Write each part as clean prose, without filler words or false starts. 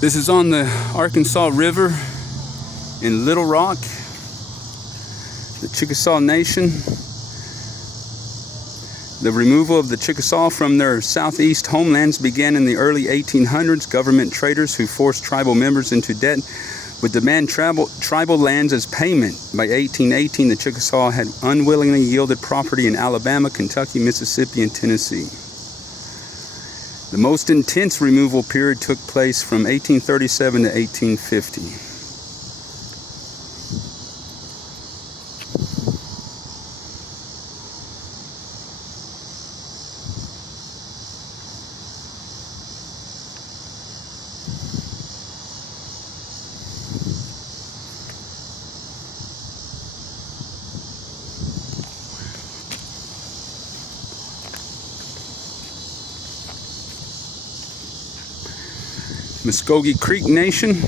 This is on the Arkansas River in Little Rock, the Chickasaw Nation. The removal of the Chickasaw from their southeast homelands began in the early 1800s. Government traders who forced tribal members into debt would demand tribal lands as payment. By 1818, the Chickasaw had unwillingly yielded property in Alabama, Kentucky, Mississippi, and Tennessee. The most intense removal period took place from 1837 to 1850. Muskogee Creek Nation.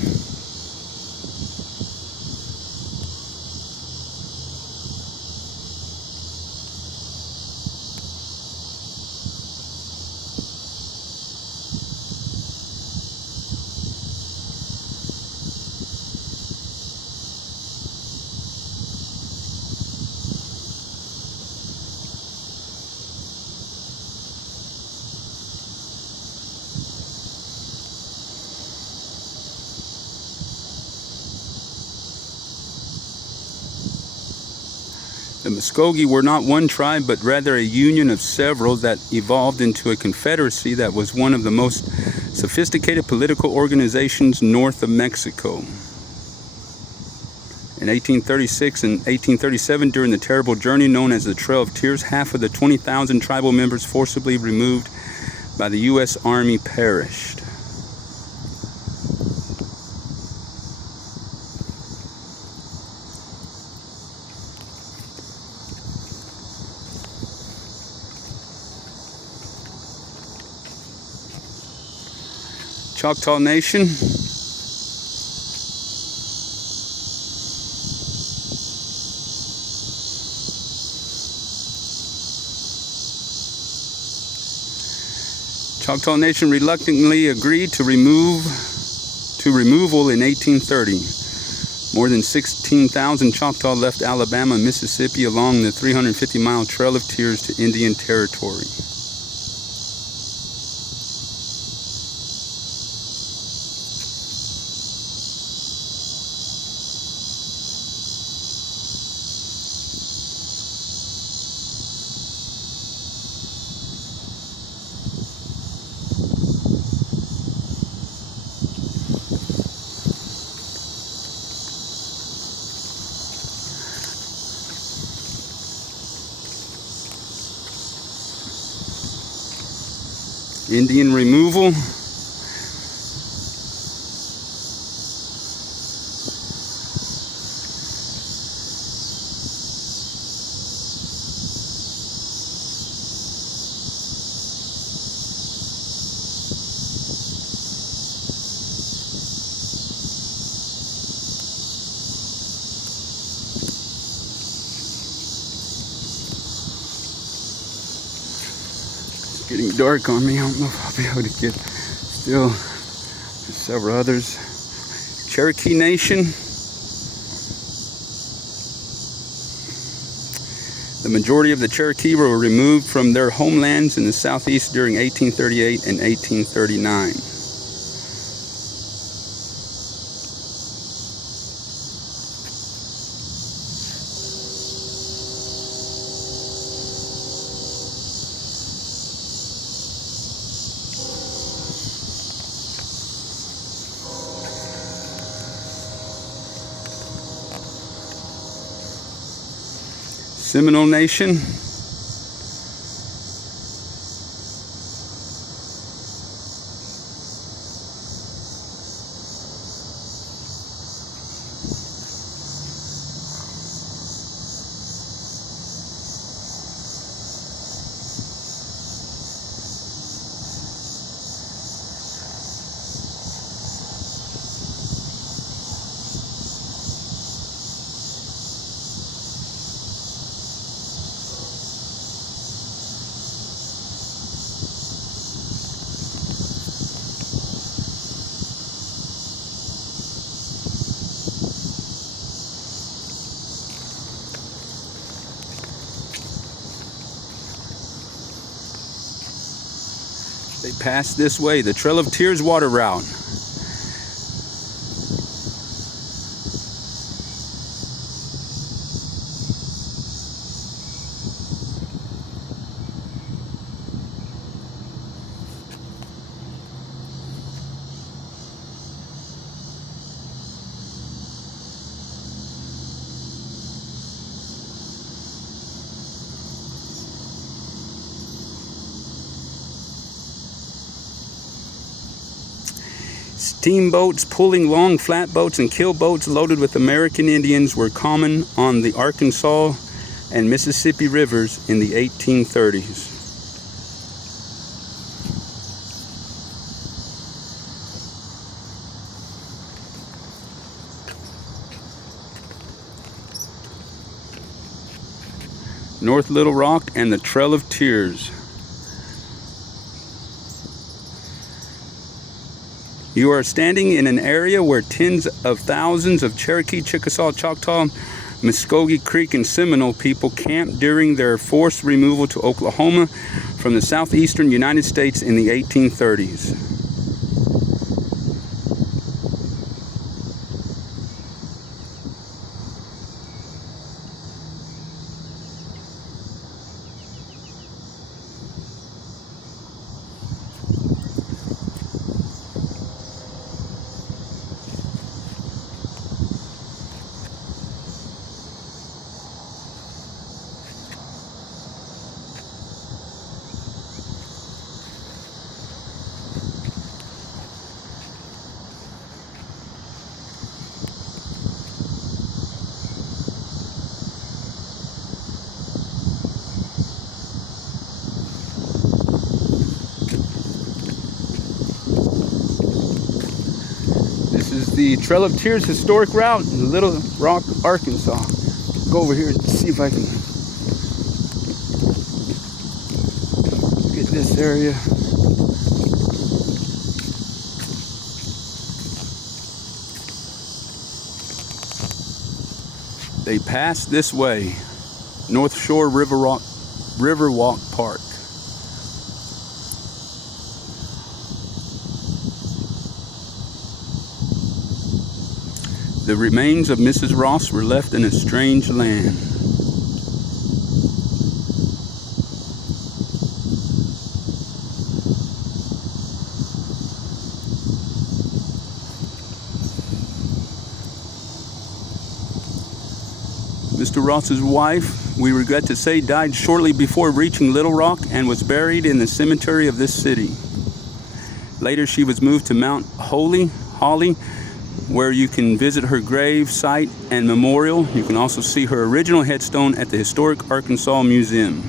The Muskogee were not one tribe, but rather a union of several that evolved into a confederacy that was one of the most sophisticated political organizations north of Mexico. In 1836 and 1837, during the terrible journey known as the Trail of Tears, half of the 20,000 tribal members forcibly removed by the U.S. Army perished. Choctaw Nation. Choctaw Nation reluctantly agreed to removal in 1830. More than 16,000 Choctaw left Alabama and Mississippi along the 350-mile Trail of Tears to Indian Territory. Indian removal. Getting dark on me. I don't know if I'll be able to get still. There's several others. Cherokee Nation. The majority of the Cherokee were removed from their homelands in the southeast during 1838 and 1839. Seminole Nation. Pass this way, the Trail of Tears water route. Steamboats pulling long flatboats and keelboats loaded with American Indians were common on the Arkansas and Mississippi rivers in the 1830s. North Little Rock and the Trail of Tears. You are standing in an area where tens of thousands of Cherokee, Chickasaw, Choctaw, Muskogee Creek, and Seminole people camped during their forced removal to Oklahoma from the southeastern United States in the 1830s. This is the Trail of Tears historic route in Little Rock, Arkansas. Go over here and see if I can get this area. They pass this way, North Shore Riverwalk Park. The remains of Mrs. Ross were left in a strange land. Mr. Ross's wife, we regret to say, died shortly before reaching Little Rock and was buried in the cemetery of this city. Later, she was moved to Mount Holly, where you can visit her grave site and memorial. You can also see her original headstone at the Historic Arkansas Museum.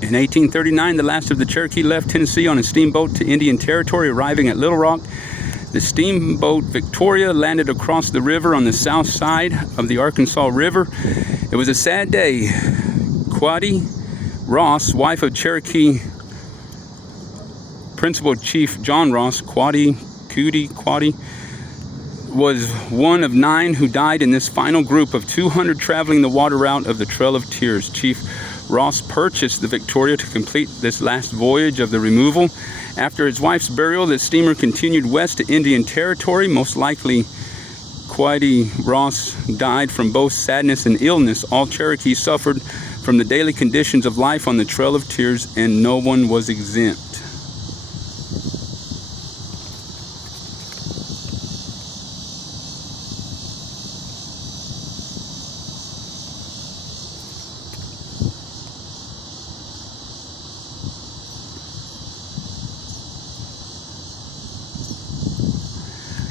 In 1839, the last of the Cherokee left Tennessee on a steamboat to Indian Territory, arriving at Little Rock. The steamboat Victoria landed across the river on the south side of the Arkansas River. It was a sad day. Quoddy Ross, wife of Cherokee Principal Chief John Ross, Quoddy, was one of 9 who died in this final group of 200 traveling the water route of the Trail of Tears. Chief Ross purchased the Victoria to complete this last voyage of the removal. After his wife's burial, the steamer continued west to Indian Territory. Most likely, Quoddy Ross died from both sadness and illness. All Cherokees suffered from the daily conditions of life on the Trail of Tears, and no one was exempt.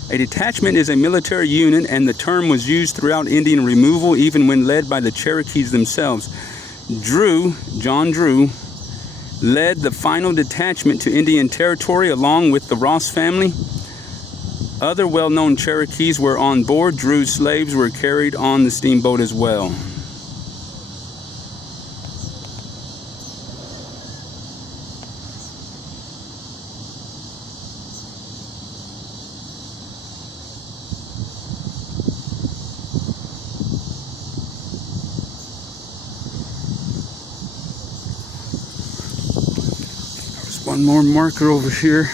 A detachment is a military unit, and the term was used throughout Indian removal, even when led by the Cherokees themselves. John Drew, led the final detachment to Indian Territory along with the Ross family. Other well-known Cherokees were on board. Drew's slaves were carried on the steamboat as well. One more marker over here.